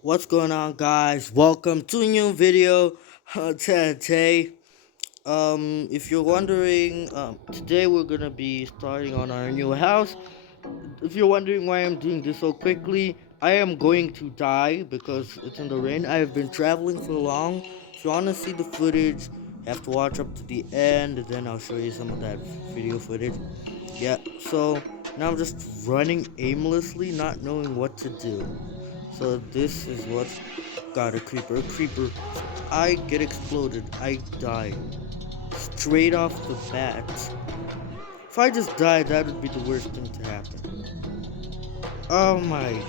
What's going on, guys? Welcome to a new video today. If you're wondering, today we're gonna be starting on our new house. If you're wondering why I'm doing this so quickly, I am going to die because it's in the rain. I have been traveling for long. If you wanna see the footage, you have to watch up to the end. Then I'll show you some of that video footage. Yeah. So now I'm just running aimlessly, not knowing what to do. So this is what got a creeper. A creeper. I get exploded. I die. Straight off the bat. If I just died, that would be the worst thing to happen. Oh my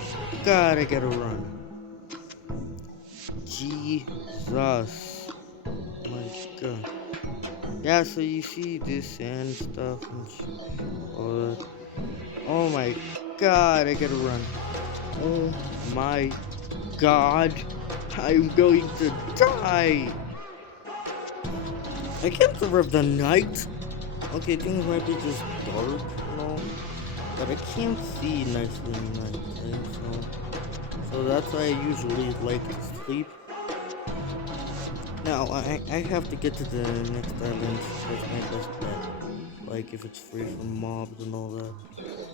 god, I gotta run. Jesus. My god. Yeah, so you see this and stuff and all that. Oh my god, I gotta run. Oh my god. I'm going to die. I can't survive the night. Okay, things might be just dark, but I can't see nicely in the night, right? So that's why I usually like to sleep. Now I have to get to the next island. That's my best bet. Like if it's free from mobs and all that.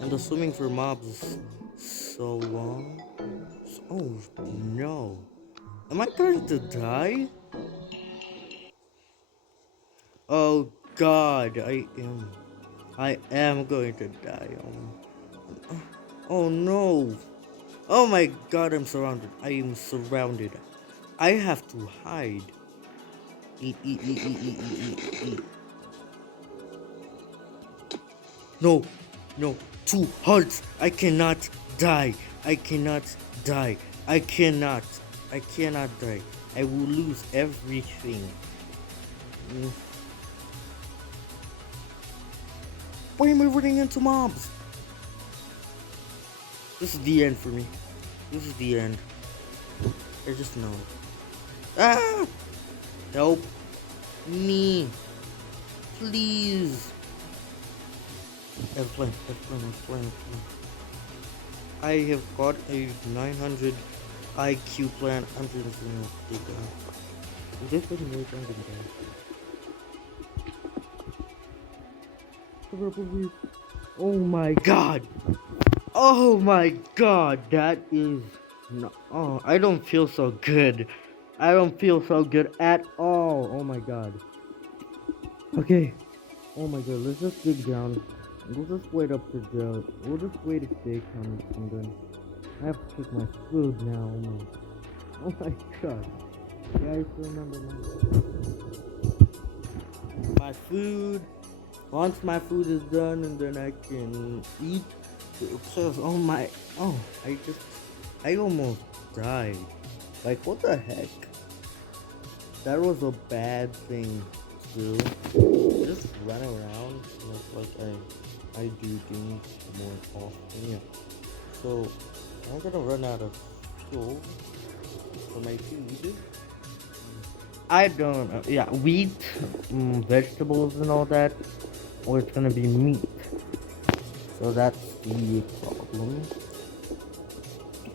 And the swimming for mobs is so long. Oh no. Am I going to die? Oh god, I am. I am going to die. Oh no. Oh my god, I'm surrounded. I am surrounded. I have to hide. Eat, eat, eat, eat, eat, eat, eat, eat. No, no. Two hearts. I cannot die. I cannot die. I cannot. I cannot die. I will lose everything. Mm. Why am I running into mobs? This is the end for me. This is the end. I just know. Ah! Help me. Please. Airplane, airplane, airplane, airplane. I have got a 900 IQ plan. I'm just gonna take that. This is really going to die. Oh my god! Oh my god! That is no. Oh, I don't feel so good. I don't feel so good at all. Oh my god. Okay. Oh my god. Let's just dig down. We'll just wait up to the. We'll just wait if they come and then I have to take my food now. Oh my god. Guys, remember my food. Once my food is done and then I can eat. It says, oh my. Oh, I almost died. Like, what the heck? That was a bad thing to do. Just run around. Like I do things more often. Yeah. So, I'm gonna run out of fuel for my food. I don't know. Yeah, wheat, vegetables, and all that, or it's gonna be meat. So that's the problem.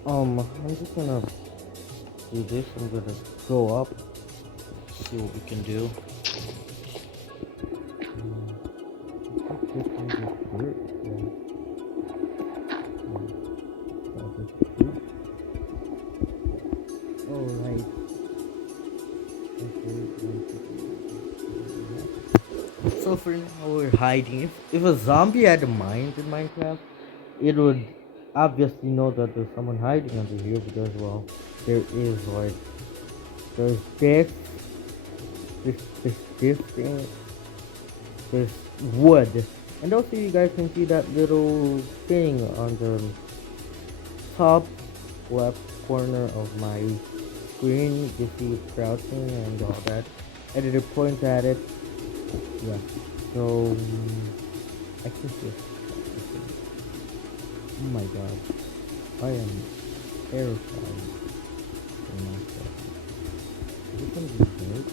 I'm just gonna do this. I'm gonna go up, see what we can do. Alright. So for now we're hiding. If a zombie had a mind in Minecraft, it would obviously know that there's someone hiding under here because, well, there is, like, there's this thing, there's wood. And also you guys can see that little thing on the top left corner of my screen. You see it crouching and all that. I did a point at it. Yeah. So I can see it. Oh my god. I am terrified for myself. This one's good.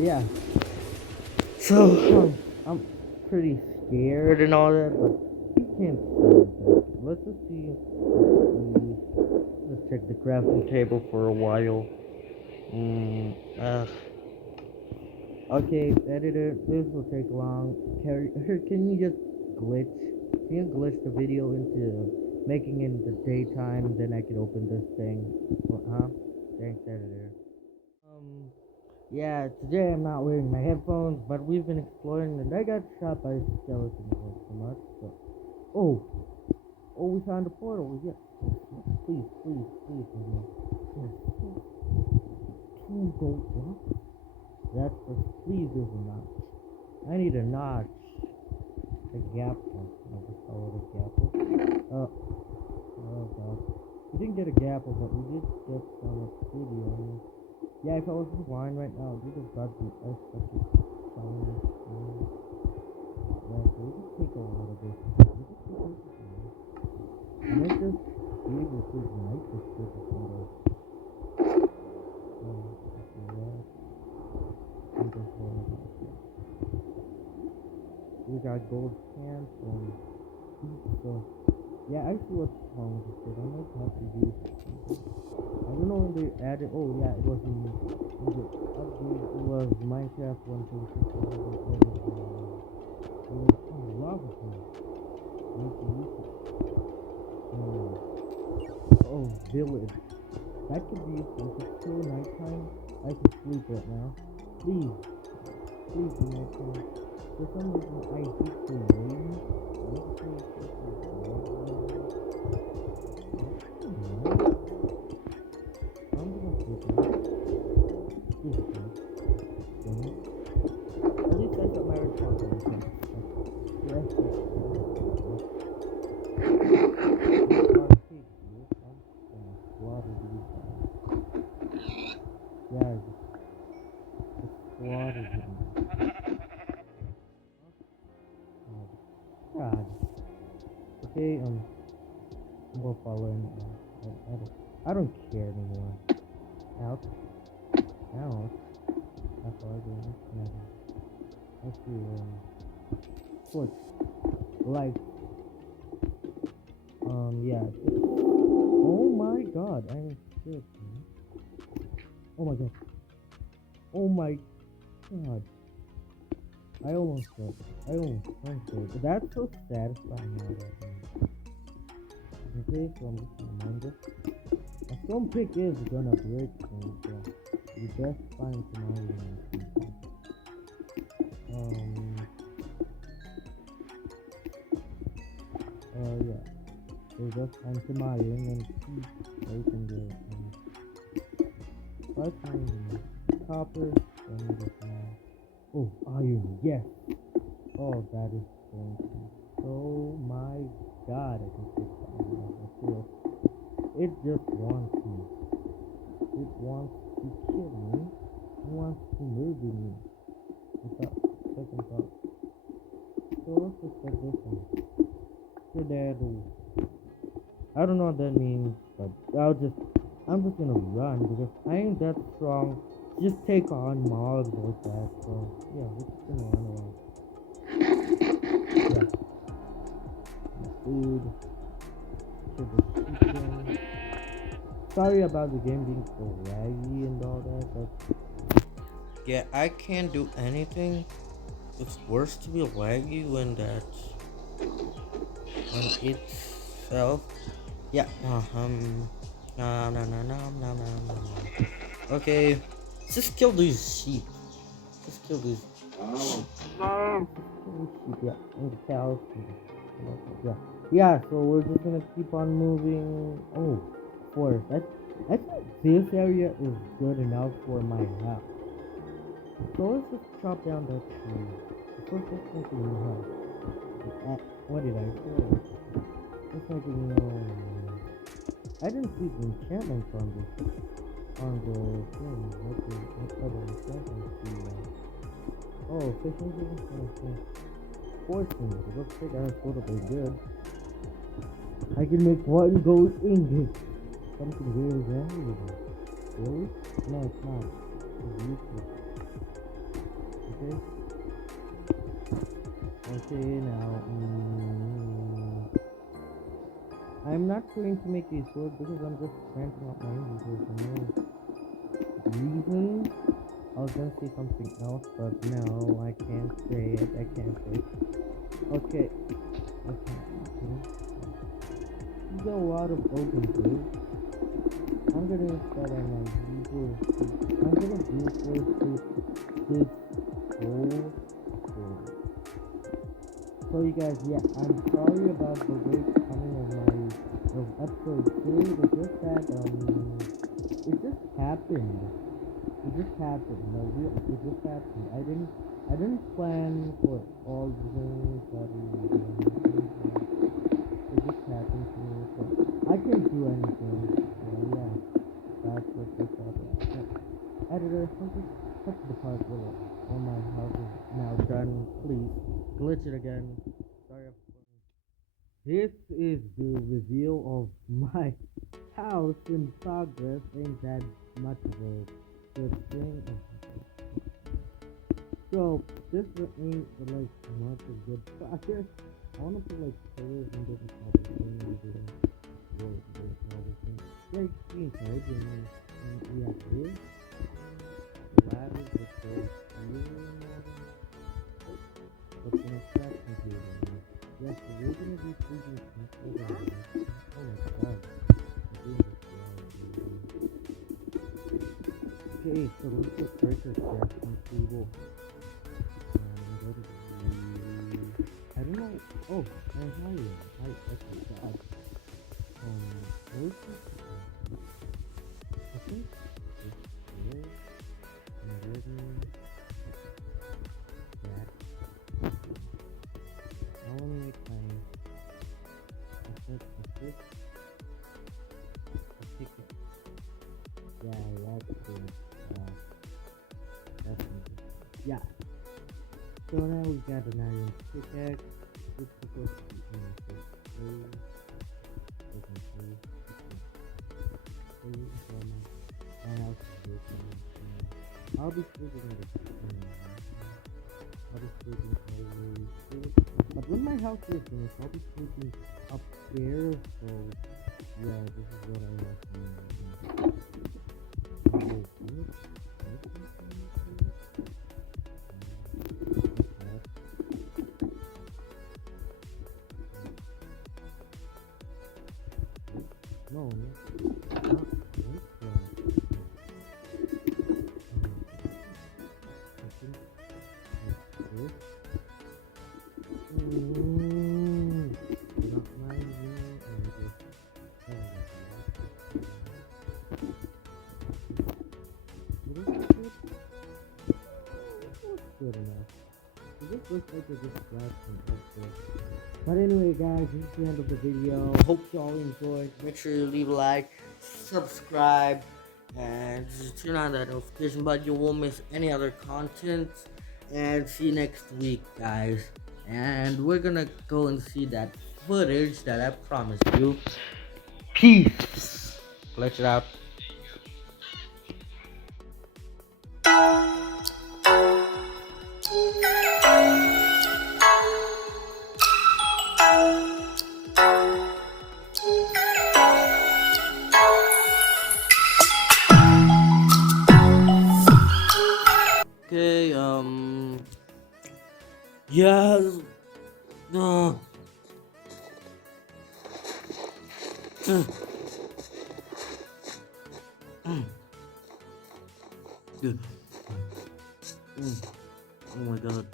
Yeah. So I'm pretty scared and all that, but you can't stand that. Let's just see crafting table for a while. Mm, uh, okay, editor, this will take long. Can you just glitch? Can you glitch the video into making it in the daytime? Then I can open this thing. Huh? Thanks, editor. Yeah, today I'm not wearing my headphones, but we've been exploring and I got shot by a skeleton so much. So. Oh, we found a portal. Yeah. Please, please, please. Yes. Two gold blocks? That's a please is a notch. I need a notch. A gap. I'll just call it a gap. Oh god. We didn't get a gapple, but we did get some obsidian. Yeah, if I was blind right now, you would have got the S such a silent. Yeah, so we just take a lot of this. I might just be able to ignite this purple photo. We got gold pants and so yeah, I see what's wrong with this. I might have to use it. I don't know when they added. Oh yeah, it was in the update. It was Minecraft 1.6. Lava flow. Oh, village. That could be useful. If it's still nighttime, I could sleep right now. Please, please be nighttime. For some reason, I hate the rain. I'm gonna sleep now. At least I got my responsibility. Yes. Yeah, water. God. Okay, I'm gonna follow him. I don't care anymore. Out. Out. That's all I do. Let's see, foot. Life. Yeah. Oh my god, I'm sick. Oh my god. Oh my god. I almost said. But that's so satisfying. Okay, so I'm just gonna mind this. A stone pick is gonna break things, so you best find some iron. Yeah. So just find some iron and keep open the copper. Oh, iron, yes. Oh, that is going to be so my god, I can fix that. It just wants me. It wants to kill me. It wants to murder me. Without second thought. So let's just get this one. I don't know what that means, but I'm just gonna run because I ain't that strong. Just take on mobs like that. So yeah, we're just gonna run around. Yeah. Food. Sorry about the game being so laggy and all that, but yeah, I can't do anything. It's worse to be laggy when itself. Yeah. No. Okay, just kill these sheep. Just kill these. Sheep. Yeah, and the cows. Yeah. So we're just gonna keep on moving. Oh, forest. I think this area is good enough for my house. So let's just chop down that tree. First, let's make a new house. What did I say? Let's make a new. I didn't see the enchantments on the thing. What other enchantments do you have? Oh, fishing game? Fortune. It looks like I have totally good. I can make one gold ingot. Something really valuable. Really? No, it's not. It's useless. Okay, now, I'm not going to make a sword because I'm just cramping up my inventory for no reason. I was gonna say something else, but no, I can't say it. I can't say it. Okay. Okay. There's a lot of open blue. I'm gonna start on my usual. I'm gonna do first this whole sword. So you guys, yeah, I'm sorry about the late coming of episode 2. It's just that it just happened. It just happened. No, it just happened. I didn't plan for all the things that it just happened to me. So I can't do anything. So yeah, that's what just happened. Editor, just cut the part where all my house is now done. Please glitch it again. Sorry. This is the reveal of my house in progress. Ain't that much of a good thing? So this ain't like much of good progress. I wanna put like pillars and different types of things and things. Like being tied and we have this ladders with those but the crafting table. Yes, we're gonna be speaking oh my god. Okay, so let's get breaker crafting table. I don't know. Oh, hi. Hi, okay, god. Where's this? I think it's here. And then that. I want to make my this. Yeah, that's good. That's good. Yeah. So now we got an iron pickaxe. It's supposed to be in the I'll be sleeping in but when my house is finished, I'll be sleeping upstairs. So yeah, this is what I have no, good enough. This looks like a just flat from up there. But anyway, guys, this is the end of the video. Hope you all enjoyed. Make sure you leave a like, subscribe, and just turn on that notification button. You won't miss any other content. And see you next week, guys. And we're gonna go and see that footage that I promised you. Peace. Let's it out. Okay, yeah, uh, good. Oh my god.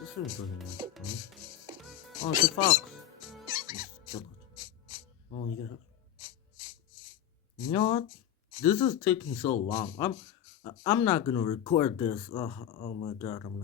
This one's looking nice. Oh, it's a fox. Oh, you got it. You know what? This is taking so long. I'm not gonna record this. Oh my god, I'm not.